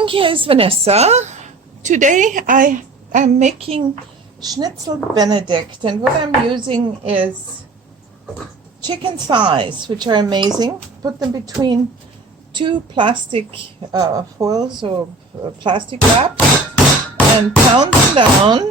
morning, here's Vanessa. Today I am making Schnitzel Benedict, and what I'm using is chicken thighs, which are amazing. Put them between two plastic foils or plastic wraps and pound them down.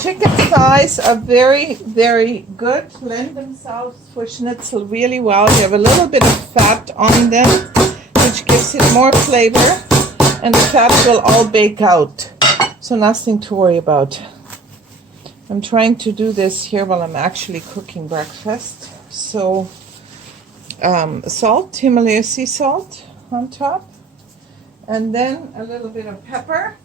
Chicken thighs are very, very good, lend themselves for schnitzel really well. You have a little bit of fat on them, which gives it more flavor, and the fat will all bake out, so nothing to worry about. I'm trying to do this here while I'm actually cooking breakfast. So salt, Himalaya sea salt on top, and then a little bit of pepper.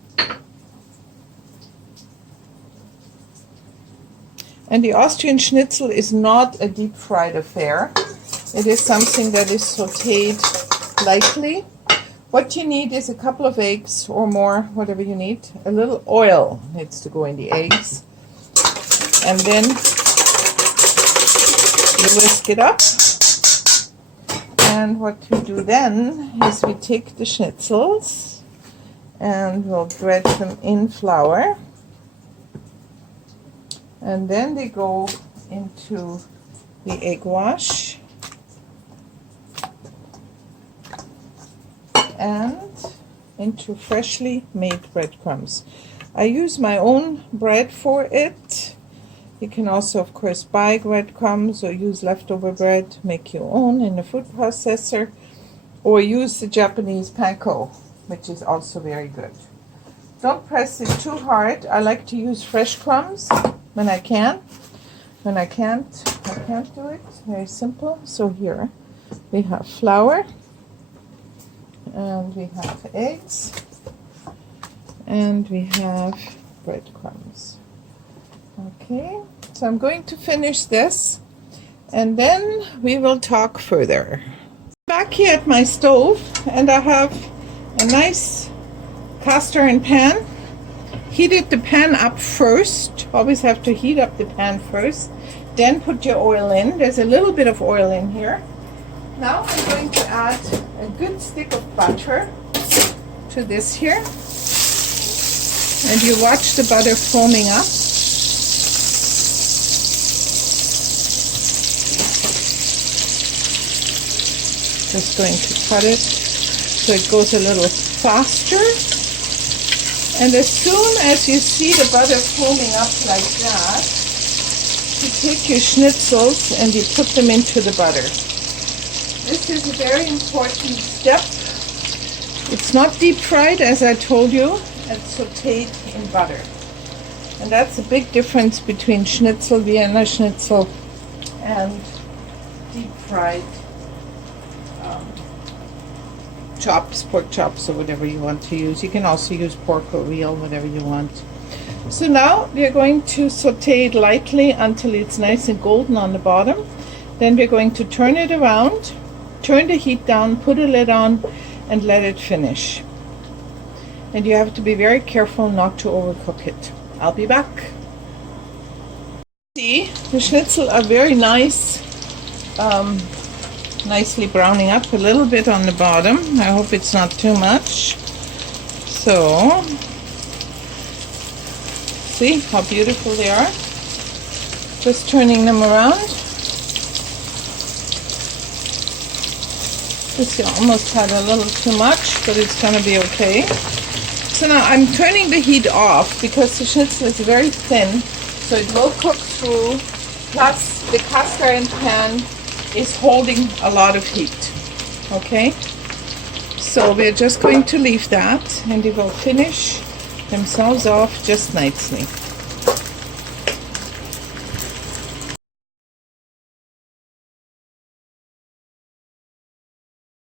And the Austrian schnitzel is not a deep fried affair. It is something that is sauteed lightly. What you need is a couple of eggs or more, whatever you need. A little oil needs to go in the eggs. And then you whisk it up. And what we do then is we take the schnitzels and we'll dredge them in flour. And then they go into the egg wash and into freshly made breadcrumbs. I use my own bread for it. You can also, of course, buy breadcrumbs or use leftover bread, make your own in a food processor, or use the Japanese panko, which is also very good. Don't press it too hard. I like to use fresh crumbs when I can. When I can't do it. Very simple. So here we have flour, and we have eggs, and we have breadcrumbs. Okay, so I'm going to finish this, and then we will talk further. Back here at my stove, and I have a nice cast iron pan. Heated the pan up first. Always have to heat up the pan first. Then put your oil in. There's a little bit of oil in here. Now I'm going to add a good stick of butter to this here. And you watch the butter foaming up. Just going to cut it so it goes a little faster. And as soon as you see the butter foaming up like that, you take your schnitzels and you put them into the butter. This is a very important step. It's not deep fried, as I told you, it's sauteed in butter. And that's a big difference between schnitzel, Vienna Schnitzel, and deep fried chops, pork chops, or whatever you want to use. You can also use pork or veal, whatever you want. So now we are going to saute it lightly until it's nice and golden on the bottom. Then we're going to turn it around, turn the heat down, put a lid on, and let it finish. And you have to be very careful not to overcook it. I'll be back. See, the schnitzel are very nice. Nicely browning up a little bit on the bottom. I hope it's not too much. So, see how beautiful they are? Just turning them around. This almost had a little too much, but it's going to be okay. So now I'm turning the heat off because the schnitzel is very thin, so it will cook through. Plus, the cast iron pan is holding a lot of heat. Okay, so we're just going to leave that, and they will finish themselves off just nicely.